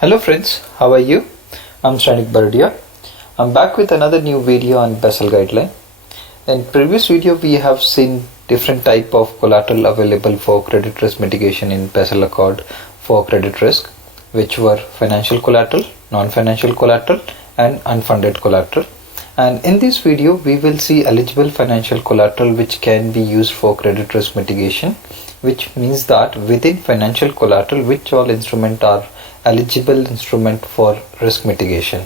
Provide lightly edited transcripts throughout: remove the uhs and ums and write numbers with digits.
Hello friends, how are you? I'm Shranik Bardia. I'm back with another new video on Basel guideline. In previous video we have seen different type of collateral available for credit risk mitigation in Basel Accord for credit risk, which were financial collateral, non-financial collateral and unfunded collateral. And in this video we will see eligible financial collateral which can be used for credit risk mitigation, which means that within financial collateral which all instruments are eligible instrument for risk mitigation.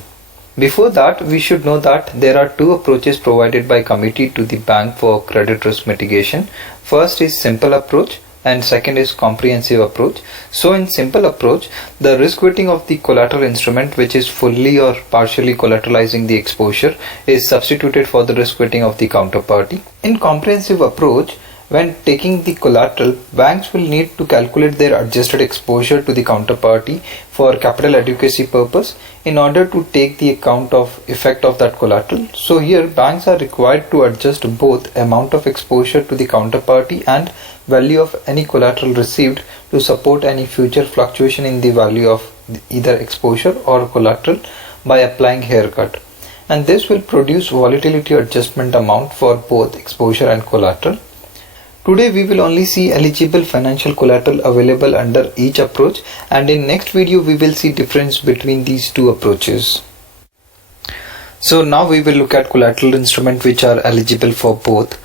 Before that, we should know that there are two approaches provided by committee to the bank for credit risk mitigation. First is simple approach and second is comprehensive approach. So in simple approach, the risk weighting of the collateral instrument which is fully or partially collateralizing the exposure is substituted for the risk weighting of the counterparty. In comprehensive approach, when taking the collateral, banks will need to calculate their adjusted exposure to the counterparty for capital adequacy purpose in order to take the account of effect of that collateral. So here banks are required to adjust both amount of exposure to the counterparty and value of any collateral received to support any future fluctuation in the value of either exposure or collateral by applying haircut. And this will produce volatility adjustment amount for both exposure and collateral. Today we will only see eligible financial collateral available under each approach, and in next video we will see difference between these two approaches. So now we will look at collateral instruments which are eligible for both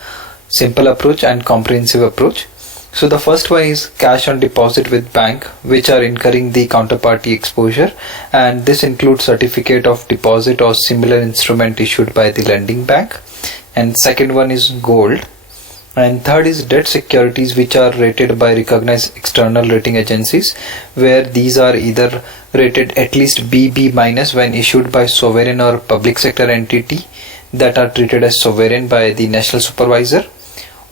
simple approach and comprehensive approach. So the first one is cash on deposit with bank, which are incurring the counterparty exposure, and this includes certificate of deposit or similar instrument issued by the lending bank. And second one is gold. And third is debt securities which are rated by recognized external rating agencies, where these are either rated at least BB- when issued by sovereign or public sector entity that are treated as sovereign by the national supervisor,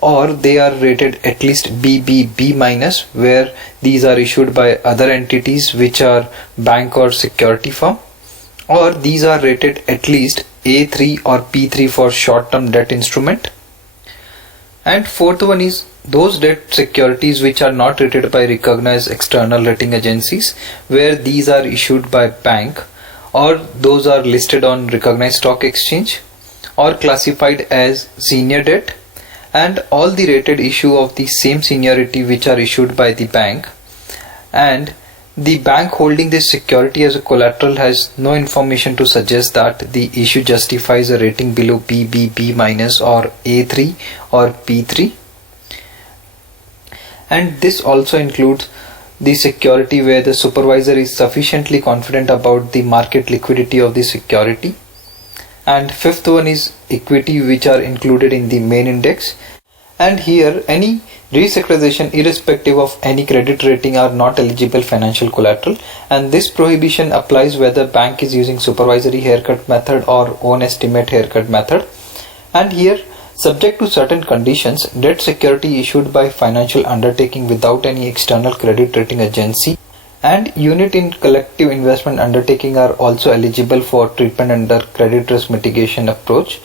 or they are rated at least BBB- where these are issued by other entities which are bank or security firm, or these are rated at least A3 or P3 for short-term debt instrument. And fourth one is those debt securities which are not rated by recognized external rating agencies, where these are issued by bank, or those are listed on recognized stock exchange or classified as senior debt, and all the rated issue of the same seniority which are issued by the bank, and the bank holding this security as a collateral has no information to suggest that the issue justifies a rating below BBB- or A3 or P3. And this also includes the security where the supervisor is sufficiently confident about the market liquidity of the security. And fifth one is equity which are included in the main index. And here any resecuritization irrespective of any credit rating are not eligible financial collateral, and this prohibition applies whether bank is using supervisory haircut method or own estimate haircut method. And here, subject to certain conditions, debt security issued by financial undertaking without any external credit rating agency and unit in collective investment undertaking are also eligible for treatment under credit risk mitigation approach.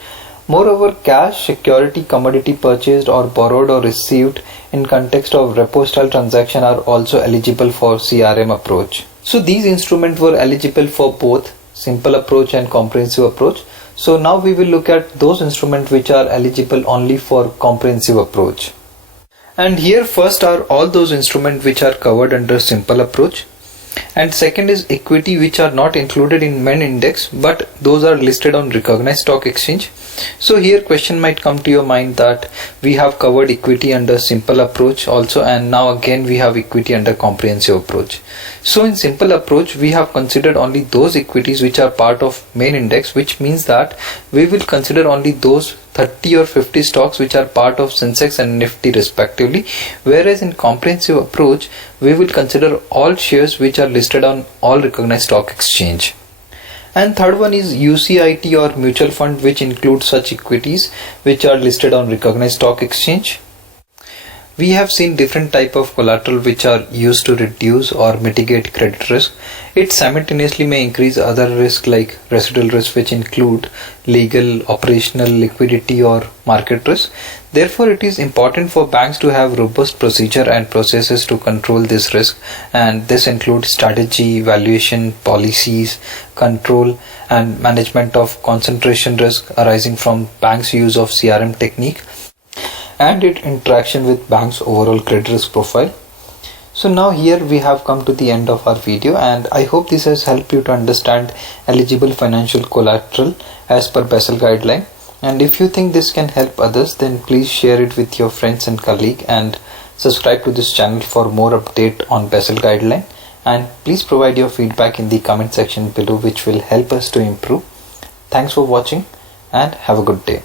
Moreover, cash, security, commodity purchased or borrowed or received in context of repo style transaction are also eligible for CRM approach. So these instruments were eligible for both simple approach and comprehensive approach. So now we will look at those instruments which are eligible only for comprehensive approach. And here first are all those instruments which are covered under simple approach. And second is equity which are not included in main index but those are listed on recognized stock exchange. So here question might come to your mind that we have covered equity under simple approach also, and now again we have equity under comprehensive approach. So in simple approach we have considered only those equities which are part of main index, which means that we will consider only those 30 or 50 stocks which are part of Sensex and Nifty respectively, whereas in comprehensive approach we will consider all shares which are listed on all recognized stock exchange. And third one is UCIT or mutual fund, which includes such equities which are listed on recognized stock exchange. We have seen different type of collateral which are used to reduce or mitigate credit risk. It simultaneously may increase other risk like residual risk, which include legal, operational, liquidity or market risk. Therefore, it is important for banks to have robust procedure and processes to control this risk, and this includes strategy, valuation, policies, control and management of concentration risk arising from banks' use of CRM technique and its interaction with bank's overall credit risk profile. So now here we have come to the end of our video, and I hope this has helped you to understand eligible financial collateral as per Basel guideline. And if you think this can help others, then please share it with your friends and colleagues, and subscribe to this channel for more update on Basel guideline. And please provide your feedback in the comment section below, which will help us to improve. Thanks for watching and have a good day.